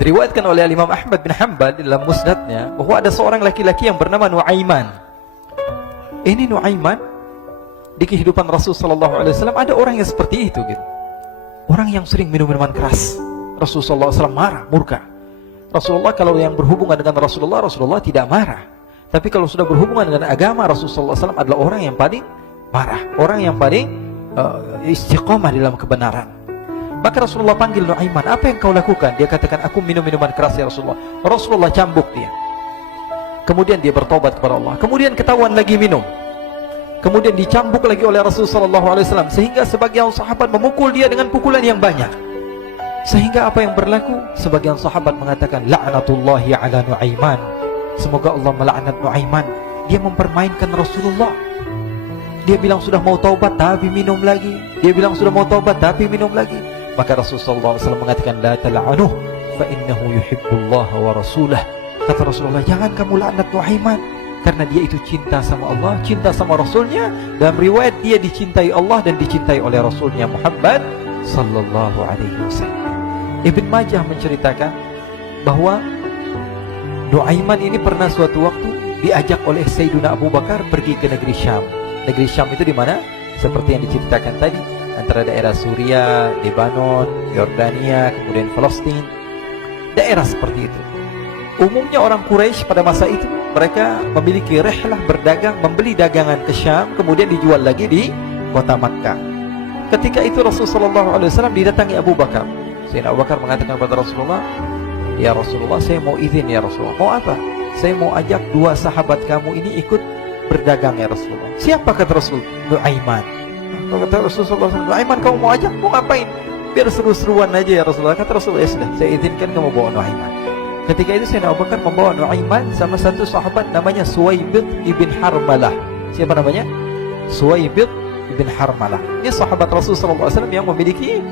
Diriwayatkan oleh Imam Ahmad bin Hanbal dalam musnadnya bahwa ada seorang laki-laki yang bernama Nuaiman. Ini Nuaiman di kehidupan Rasulullah SAW ada orang yang seperti itu gitu. Orang yang sering minum minuman keras. Rasulullah SAW marah, murka. Rasulullah kalau yang berhubungan dengan Rasulullah tidak marah. Tapi kalau sudah berhubungan dengan agama, Rasulullah SAW adalah orang yang paling marah, orang yang paling istiqomah dalam kebenaran. Maka Rasulullah panggil Nuaiman, apa yang kau lakukan? Dia katakan, aku minum minuman keras ya Rasulullah. Rasulullah cambuk dia. Kemudian dia bertobat kepada Allah. Kemudian ketahuan lagi minum. Kemudian dicambuk lagi oleh Rasulullah SAW, sehingga sebagian sahabat memukul dia dengan pukulan yang banyak. Sehingga apa yang berlaku? Sebagian sahabat mengatakan, la'natullahi ala Nuaiman. Semoga Allah melaknat Nuaiman. Dia mempermainkan Rasulullah. Dia bilang sudah mau taubat tapi minum lagi. Dia bilang sudah mau taubat tapi minum lagi. Maka Rasulullah SAW mengatakan, la tal'anuh fa innahu yuhibbullaha wa rasulah. Kata Rasulullah, jangan kamu laknat Nuaiman, karena dia itu cinta sama Allah, cinta sama Rasulnya. Dalam riwayat dia dicintai Allah dan dicintai oleh Rasulnya Muhammad sallallahu alaihi wasallam. Ibn Majah menceritakan bahwa Nuaiman ini pernah suatu waktu diajak oleh Sayyidina Abu Bakar pergi ke negeri Syam. Negeri Syam itu di mana? Seperti yang diceritakan tadi, antara daerah Suriah, Lebanon, Yordania, kemudian Palestina. Daerah seperti itu. Umumnya orang Quraisy pada masa itu, mereka memiliki rihlah berdagang, membeli dagangan ke Syam, kemudian dijual lagi di kota Makkah. Ketika itu Rasulullah SAW didatangi Abu Bakar. Sayyidina Abu Bakar mengatakan kepada Rasulullah, ya Rasulullah, saya mau izin ya Rasulullah. Mau apa? Saya mau ajak dua sahabat kamu ini ikut berdagang ya Rasulullah. Siapa kata Rasul? Nuaiman. Kata Rasulullah, Nuaiman kamu mau ajak? Mau ngapain? Biar seru-seruan aja ya Rasulullah. Kata Rasulullah, ya sudah, saya izinkan kamu bawa Nuaiman. Ketika itu Sayyidina Abu Bakar membawa Nuaiman sama satu sahabat namanya Suwaibid ibn Harmalah. Siapa namanya? Suwaibid ibn Harmalah. Ini sahabat Rasulullah SAW yang memiliki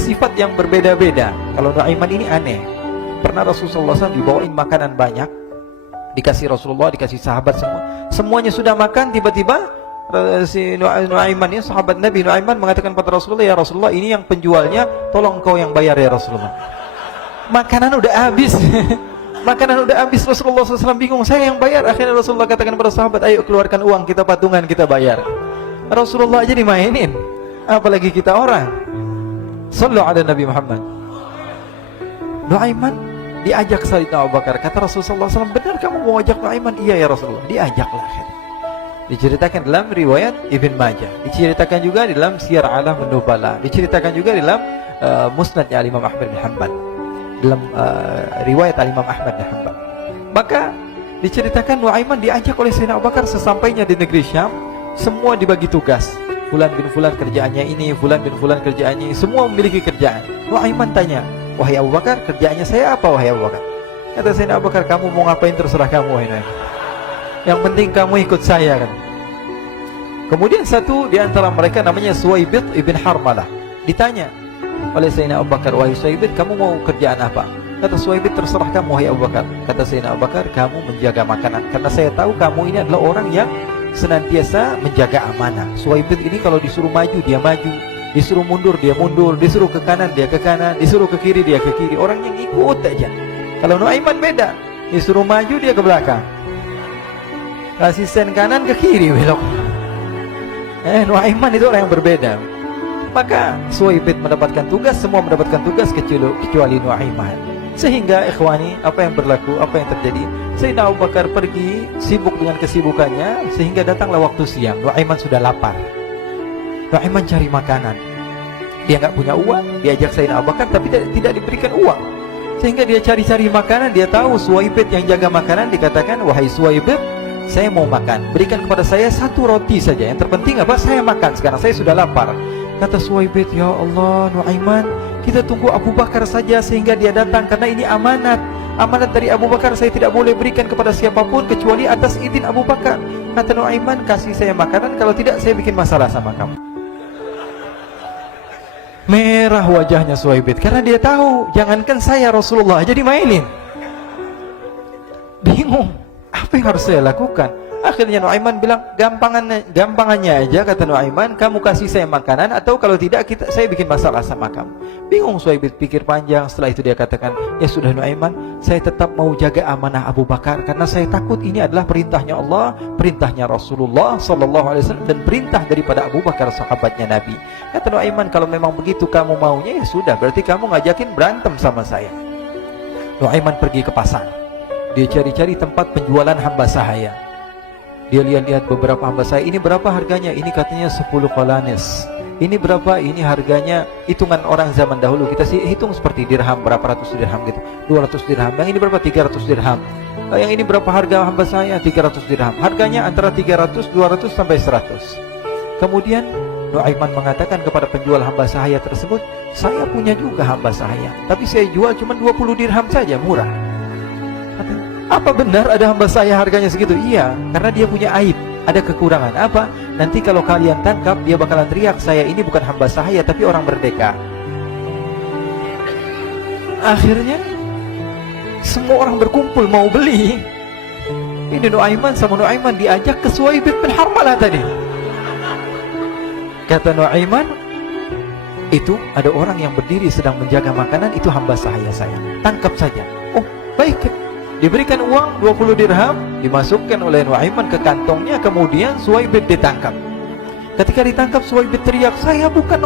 sifat yang berbeda-beda. Kalau Nuaiman ini aneh. Pernah Rasulullah SAW dibawain makanan banyak, dikasih Rasulullah, dikasih sahabat semua. Semuanya sudah makan, tiba-tiba si Nuaiman ini, sahabat Nabi Nuaiman mengatakan kepada Rasulullah, ya Rasulullah, ini yang penjualnya, tolong kau yang bayar ya Rasulullah. Makanan udah habis. Makanan udah habis. Rasulullah SAW bingung, saya yang bayar. Akhirnya Rasulullah katakan kepada sahabat, ayo keluarkan uang, kita patungan, kita bayar. Rasulullah aja dimainin, apalagi kita orang. Sallu ala Nabi Muhammad. Nuaiman diajak Sayyidina Abu Bakar. Kata Rasulullah SAW, benar kamu mau ajak Nuaiman? Iya ya Rasulullah. Diajaklah. Diceritakan dalam riwayat Ibn Majah, diceritakan juga dalam Siyar A'lam An-Nubala, diceritakan juga dalam musnadnya Imam Ahmad bin Hanbal, dalam riwayat Imam Ahmad bin Hanbal. Maka diceritakan Nuaiman diajak oleh Sayyidina Abu Bakar. Sesampainya di negeri Syam, semua dibagi tugas. Fulan bin Fulan kerjaannya ini, Fulan bin Fulan kerjaannya ini, semua memiliki kerjaan. Nuaiman tanya, wahai Abu Bakar, kerjaannya saya apa wahai Abu Bakar? Kata Sayyidina Abu Bakar, kamu mau ngapain terserah kamu wahai Nuaiman. Yang penting kamu ikut saya kan. Kemudian satu di antara mereka namanya Suwaibid ibn Harmalah. Ditanya oleh Sayyidina Abu Bakar, wahai Suwaibid, kamu mau kerjaan apa? Kata Suwaibid, terserah kamu wahai Abu Bakar. Kata Sayyidina Abu Bakar, kamu menjaga makanan, karena saya tahu kamu ini adalah orang yang senantiasa menjaga amanah. Suwaibid ini kalau disuruh maju dia maju, disuruh mundur dia mundur, disuruh ke kanan dia ke kanan, disuruh ke kiri dia ke kiri. Orang yang ikut aja. Kalau Nuaiman beda, disuruh maju dia ke belakang, kasih sen kanan ke kiri belok. Nuaiman itu orang yang berbeda. Maka Suwaibid mendapatkan tugas, semua mendapatkan tugas kecuali Nuaiman. Sehingga ikhwani, apa yang berlaku, apa yang terjadi? Sayyidina Abu Bakar pergi sibuk dengan kesibukannya, sehingga datanglah waktu siang. Nuaiman sudah lapar. Nuaiman cari makanan. Dia nggak punya uang, diajak Sayyidina Abu Bakar tapi tidak diberikan uang. Sehingga dia cari-cari makanan. Dia tahu Suwaibid yang jaga makanan. Dikatakan, wahai Suwaibid, saya mau makan, berikan kepada saya satu roti saja. Yang terpenting apa? Saya makan sekarang, saya sudah lapar. Kata Suwaibid, ya Allah Nuaiman, kita tunggu Abu Bakar saja sehingga dia datang, karena ini amanat. Amanat dari Abu Bakar, saya tidak boleh berikan kepada siapapun kecuali atas izin Abu Bakar. Kata Nuaiman, kasih saya makanan, kalau tidak saya bikin masalah sama kamu. Merah wajahnya Suwaibid, karena dia tahu, jangankan saya, Rasulullah aja dimainin. Bingung, apa yang harus saya lakukan? Akhirnya Nuaiman bilang, gampangannya aja, kata Nuaiman, kamu kasih saya makanan, atau kalau tidak saya bikin masalah sama kamu. Bingung Suhaib pikir panjang. Setelah itu dia katakan, ya sudah Nuaiman, saya tetap mau jaga amanah Abu Bakar, karena saya takut ini adalah perintahnya Allah, perintahnya Rasulullah SAW, dan perintah daripada Abu Bakar, sahabatnya Nabi. Kata Nuaiman, kalau memang begitu kamu maunya, ya sudah, berarti kamu ngajakin berantem sama saya. Nuaiman pergi ke pasar. Dia cari-cari tempat penjualan hamba sahaya. Dia lihat-lihat beberapa hamba sahaya. Ini berapa harganya? Ini katanya 10 qalanis. Ini berapa? Ini harganya, hitungan orang zaman dahulu, kita sih hitung seperti dirham, berapa ratus dirham gitu, 200 dirham. Yang ini berapa? 300 dirham. Yang ini berapa harga hamba sahaya? 300 dirham. Harganya antara 300, 200 sampai 100. Kemudian Nuaiman mengatakan kepada penjual hamba sahaya tersebut, saya punya juga hamba sahaya, tapi saya jual cuma 20 dirham saja, murah. Apa benar ada hamba saya harganya segitu? Iya, karena dia punya aib, ada kekurangan. Apa? Nanti kalau kalian tangkap, dia bakalan teriak, saya ini bukan hamba sahaya tapi orang merdeka. Akhirnya semua orang berkumpul mau beli. Ini Nuaiman sama Nuaiman diajak ke Suhaib bin Harmalah tadi. Kata Nuaiman, itu ada orang yang berdiri sedang menjaga makanan, itu hamba sahaya saya, tangkap saja. Oh baik. Diberikan uang 20 dirham, dimasukkan oleh Nuaiman ke kantongnya, kemudian Suhaib ditangkap. Ketika ditangkap, Suhaib teriak, saya bukan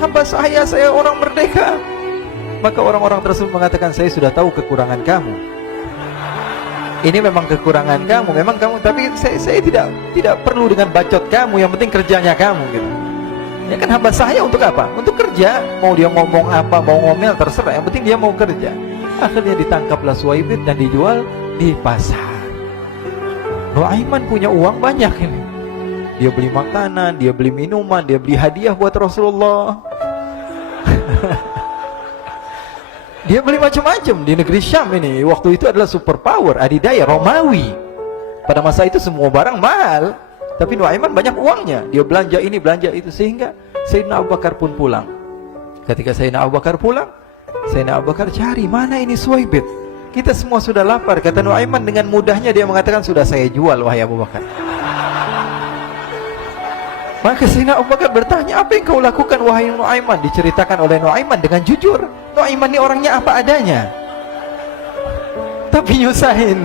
hamba saya orang merdeka. Maka orang-orang tersebut mengatakan, saya sudah tahu kekurangan kamu. Ini memang kekurangan kamu, memang kamu, tapi saya tidak perlu dengan bacot kamu, yang penting kerjanya kamu gitu. Ya kan hamba saya untuk apa? Untuk kerja. Mau dia ngomong apa, mau ngomel, terserah, yang penting dia mau kerja. Akhirnya ditangkaplah Suhaib dan dijual di pasar. Nuaiman punya uang banyak ini. Dia beli makanan, dia beli minuman, dia beli hadiah buat Rasulullah. Dia beli macam-macam di negeri Syam ini. Waktu itu adalah superpower, adidaya Romawi. Pada masa itu semua barang mahal, tapi Nuaiman banyak uangnya. Dia belanja ini, belanja itu, sehingga Sayyidina Abu Bakar pun pulang. Ketika Sayyidina Abu Bakar pulang, Sayyidina Abu Bakar cari, mana ini Suhaib? Kita semua sudah lapar. Kata Nuaiman dengan mudahnya dia mengatakan, sudah saya jual wahai Abu Bakar. Maka Sayyidina Abu Bakar bertanya, apa yang kau lakukan wahai Nuaiman? Diceritakan oleh Nuaiman dengan jujur. Nuaiman ini orangnya apa adanya, tapi nyusahin.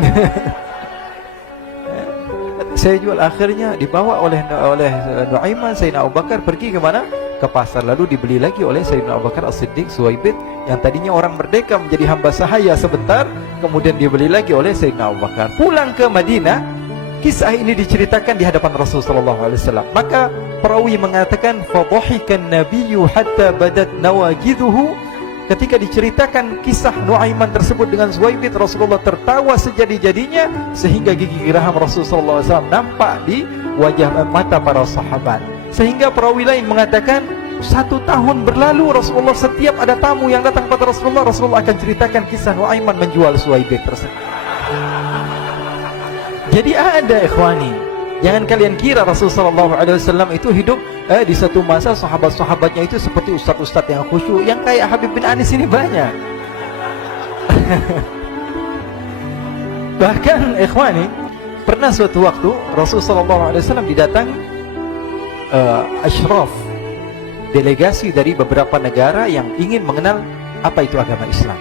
Saya jual. Akhirnya dibawa oleh Nuaiman, Sayyidina Abu Bakar pergi ke mana? Ke pasar. Lalu dibeli lagi oleh Sayyidina Abu Bakar As-Siddiq, Suhaib yang tadinya orang merdeka menjadi hamba sahaya sebentar, kemudian dibeli lagi oleh Sayyidina Abu Bakar. Pulang ke Madinah, kisah ini diceritakan di hadapan Rasulullah SAW. Maka perawi mengatakan, fadhahikan nabiyyu hatta badat nawajiduhu. Ketika diceritakan kisah Nuaiman tersebut dengan Suhaib, Rasulullah tertawa sejadi-jadinya sehingga gigi geraham Rasulullah SAW nampak di wajah mata para sahabat. Sehingga perawi lain mengatakan, 1 tahun berlalu Rasulullah, setiap ada tamu yang datang kepada Rasulullah akan ceritakan kisah Nuaiman menjual Suhaib tersebut. Jadi ada ikhwani, jangan kalian kira Rasulullah SAW itu hidup di satu masa sahabat-sahabatnya itu seperti ustadz-ustadz yang khusyuk, yang kayak Habib bin Anis ini banyak. Bahkan ikhwani, pernah suatu waktu Rasulullah SAW didatangi asyraf, delegasi dari beberapa negara yang ingin mengenal apa itu agama Islam.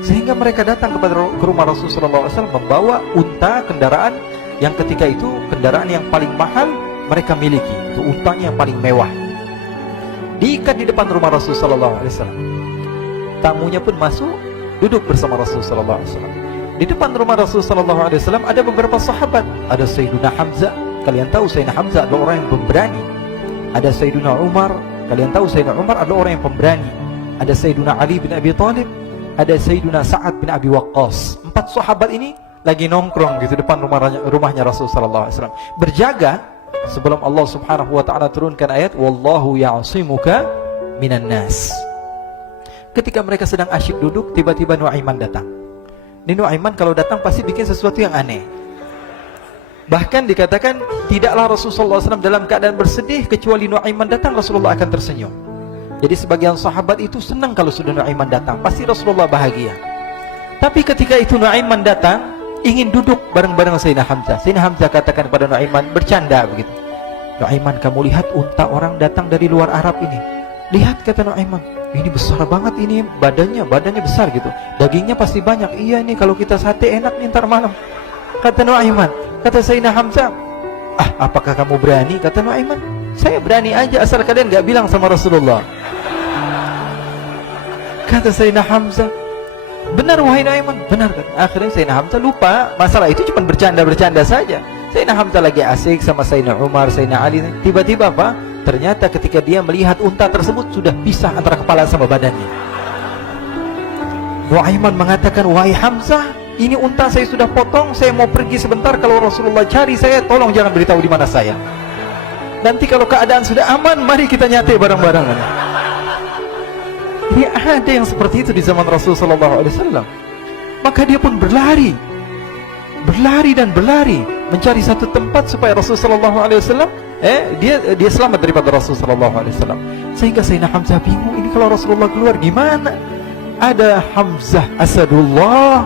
Sehingga mereka datang ke rumah Rasulullah SAW membawa unta, kendaraan yang ketika itu kendaraan yang paling mahal mereka miliki, itu untanya yang paling mewah. Diikat di depan rumah Rasulullah SAW. Tamunya pun masuk, duduk bersama Rasulullah SAW. Di depan rumah Rasulullah SAW ada beberapa sahabat. Ada Sayyiduna Hamzah. Kalian tahu Sayyidina Hamzah adalah orang yang pemberani. Ada Sayyiduna Umar. Kalian tahu Sayyidina Umar adalah orang yang pemberani. Ada Sayyiduna Ali bin Abi Thalib. Ada Sayyiduna Sa'ad bin Abi Waqqas. 4 sahabat ini lagi nongkrong gitu depan rumahnya Rasulullah SAW, berjaga sebelum Allah Subhanahu wa ta'ala turunkan ayat wallahu ya'simuka minan nas. Ketika mereka sedang asyik duduk, tiba-tiba Nuaiman datang. Ini Nuaiman kalau datang pasti bikin sesuatu yang aneh. Bahkan dikatakan tidaklah Rasulullah SAW dalam keadaan bersedih, kecuali Nuaiman datang Rasulullah akan tersenyum. Jadi sebagian sahabat itu senang kalau sudah Nuaiman datang, pasti Rasulullah bahagia. Tapi ketika itu Nuaiman datang, ingin duduk bareng-bareng Sayyidina Hamzah. Sayyidina Hamzah katakan kepada Nuaiman, bercanda begitu. Nuaiman, kamu lihat unta orang datang dari luar Arab ini. Lihat, kata Nuaiman, ini besar banget ini, badannya besar gitu. Dagingnya pasti banyak. Iya nih, kalau kita sate enak nih ntar malam. Kata Nuaiman. Kata Sayyidina Hamzah, apakah kamu berani? Kata Nuaiman, saya berani aja asal kalian gak bilang sama Rasulullah. Kata Sayyidina Hamzah, benar wahai Nuaiman, benar kan? Akhirnya Sayyidina Hamzah lupa masalah itu, cuma bercanda-bercanda saja. Sayyidina Hamzah lagi asik sama Sayyidina Umar, Sayyidina Ali. Tiba-tiba apa? Ternyata ketika dia melihat unta tersebut sudah pisah antara kepala sama badannya. Nuaiman mengatakan, wahai Hamzah, ini unta saya sudah potong, saya mau pergi sebentar. Kalau Rasulullah cari saya, tolong jangan beritahu di mana saya. Nanti kalau keadaan sudah aman, mari kita nyate bareng-bareng. Ini ada yang seperti itu di zaman Rasulullah SAW. Maka dia pun berlari dan berlari mencari satu tempat supaya Rasulullah SAW dia selamat daripada Rasulullah SAW. Sehingga Sayyidina Hamzah bingung, ini kalau Rasulullah keluar gimana? Ada Hamzah Asadullah,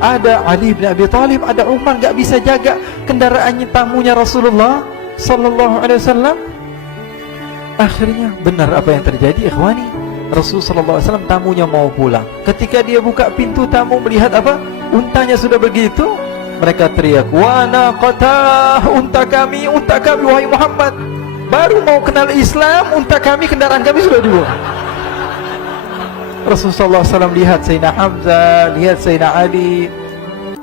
ada Ali bin Abi Thalib, ada Umar, gak bisa jaga kendaraannya, tamunya Rasulullah Sallallahu Alaihi Wasallam. Akhirnya benar apa yang terjadi, ikhwani. Rasulullah SAW tamunya mau pulang. Ketika dia buka pintu tamu melihat apa? Untanya sudah begitu. Mereka teriak, wa naqatah, unta kami wahai Muhammad. Baru mau kenal Islam, unta kami, kendaraan kami sudah dibuang. Rasulullah SAW lihat Sayyidina Hamzah, lihat Sayyidina Ali.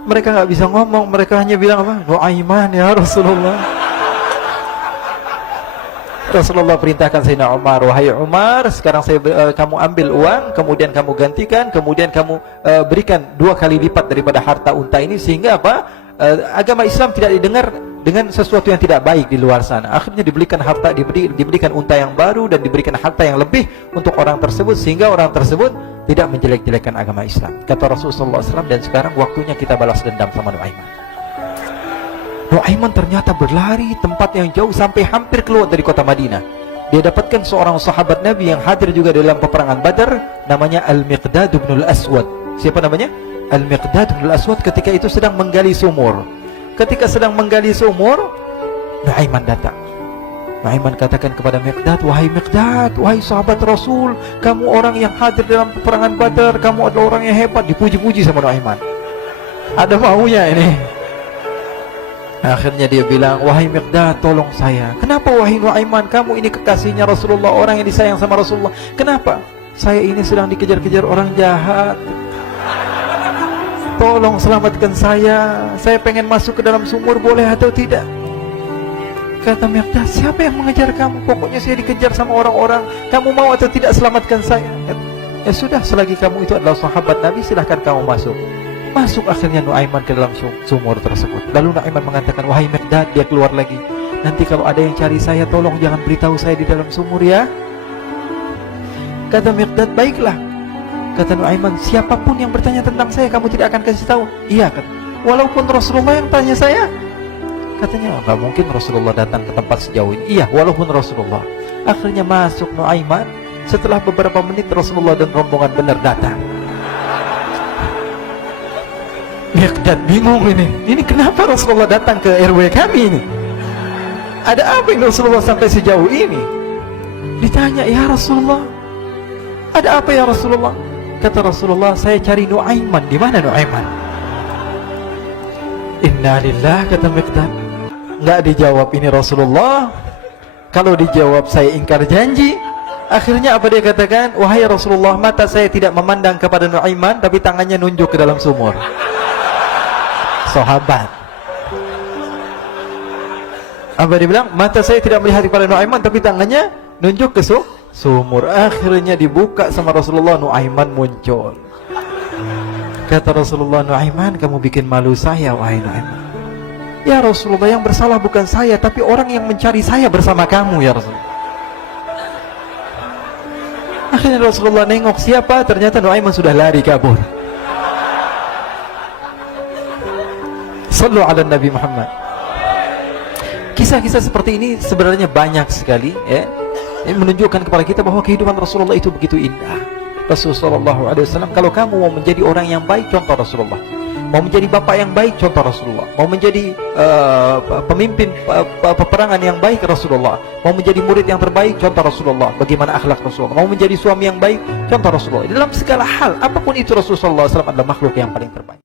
Mereka gak bisa ngomong, mereka hanya bilang apa? Nuaiman ya Rasulullah. Rasulullah perintahkan Sayyidina Umar, wahai Umar, sekarang kamu ambil uang, kemudian kamu gantikan, kemudian kamu berikan 2 kali lipat daripada harta unta ini, sehingga apa? Agama Islam tidak didengar dengan sesuatu yang tidak baik di luar sana. Akhirnya diberikan harta, diberikan unta yang baru dan diberikan harta yang lebih untuk orang tersebut, sehingga orang tersebut tidak menjelek-jelekan agama Islam. Kata Rasulullah SAW, dan sekarang waktunya kita balas dendam sama Nuaiman. Nuaiman ternyata berlari tempat yang jauh sampai hampir keluar dari kota Madinah. Dia dapatkan seorang sahabat Nabi yang hadir juga dalam peperangan Badar, namanya Al-Miqdad bin Al-Aswad. Siapa namanya? Al-Miqdad bin Al-Aswad ketika itu sedang menggali sumur. Ketika sedang menggali sumur, Nuaiman datang. Nuaiman katakan kepada Miqdad, wahai Miqdad, wahai sahabat Rasul, kamu orang yang hadir dalam peperangan Badar, kamu adalah orang yang hebat. Dipuji-puji sama Nuaiman. Ada maunya ini. Akhirnya dia bilang, wahai Miqdad, tolong saya. Kenapa wahai Nuaiman, kamu ini kekasihnya Rasulullah, orang yang disayang sama Rasulullah. Kenapa? Saya ini sedang dikejar-kejar orang jahat. Tolong selamatkan saya. Saya pengen masuk ke dalam sumur, boleh atau tidak? Kata Miqdad, siapa yang mengejar kamu? Pokoknya saya dikejar sama orang-orang. Kamu mau atau tidak selamatkan saya? Ya sudah, selagi kamu itu adalah sahabat Nabi, silahkan kamu masuk. Masuk akhirnya Nuaiman ke dalam sumur tersebut. Lalu Nuaiman mengatakan, wahai Miqdad, dia keluar lagi. Nanti kalau ada yang cari saya, tolong jangan beritahu saya di dalam sumur ya. Kata Miqdad, baiklah. Kata Nuaiman, siapapun yang bertanya tentang saya, kamu tidak akan kasih tahu? Iya kan? Walaupun Rasulullah yang tanya saya? Katanya, enggak mungkin Rasulullah datang ke tempat sejauh ini. Iya, walaupun Rasulullah. Akhirnya masuk Nuaiman. Setelah beberapa menit Rasulullah dan rombongan benar datang. Miqdad bingung ini. Ini kenapa Rasulullah datang ke RW kami ini? Ada apa yang Rasulullah sampai sejauh ini? Ditanya, ya Rasulullah, ada apa ya Rasulullah? Kata Rasulullah, saya cari Nuaiman. Di mana Nuaiman? Innalillah, kata Miqdad. Nggak dijawab ini Rasulullah. Kalau dijawab saya ingkar janji. Akhirnya apa dia katakan? Wahai Rasulullah, mata saya tidak memandang kepada Nuaiman, tapi tangannya nunjuk ke dalam sumur. Sahabat. Apa dia bilang? Mata saya tidak melihat kepada Nuaiman, tapi tangannya nunjuk ke sumur. Akhirnya dibuka sama Rasulullah, Nuaiman muncul. Kata Rasulullah, Nuaiman, kamu bikin malu saya, wahai Nuaiman. Ya Rasulullah, yang bersalah bukan saya, tapi orang yang mencari saya bersama kamu ya Rasulullah. Akhirnya Rasulullah nengok siapa, ternyata Nuaiman sudah lari kabur. Sallu ala Nabi Muhammad. Kisah-kisah seperti ini sebenarnya banyak sekali ya. Ini menunjukkan kepada kita bahwa kehidupan Rasulullah itu begitu indah. Rasulullah SAW, kalau kamu mau menjadi orang yang baik, contoh Rasulullah. Mau menjadi bapak yang baik, contoh Rasulullah. Mau menjadi pemimpin peperangan yang baik, Rasulullah. Mau menjadi murid yang terbaik, contoh Rasulullah. Bagaimana akhlak Rasulullah. Mau menjadi suami yang baik, contoh Rasulullah. Dalam segala hal, apapun itu, Rasulullah SAW adalah makhluk yang paling terbaik.